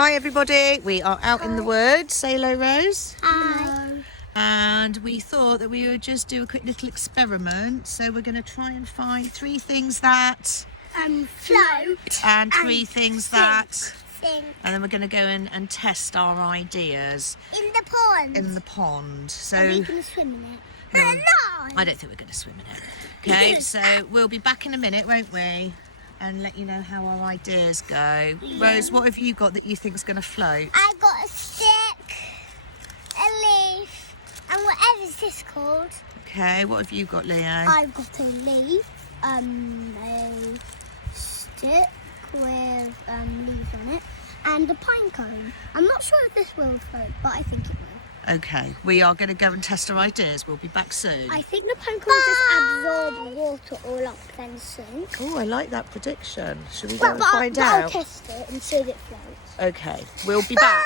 Hi everybody, we are out in the woods. Say hello, Rose. Hi. And we thought that we would just do a quick little experiment. So we're going to try and find 3 things that Float. and 3 things that, Sink. and then we're going to go in and test our ideas In the pond. in the pond. So Are we going to swim in it? No. No. I don't think we're going to swim in it. Okay, so we'll be back in a minute, won't we? And let you know how our ideas go. Rose, what have you got that you think's going to float? I got a stick, a leaf, and whatever's this called. Okay, what have you got, Leo? I've got a leaf, a stick with leaves on it, and a pine cone. I'm not sure if this will float, but I think it will. Okay, we are going to go and test our ideas. We'll be back soon. I think the pine cone just absorb water all up then sink. Oh, I like that prediction. Should we go and But find I'll out? test it and see if it floats. Okay, we'll be back.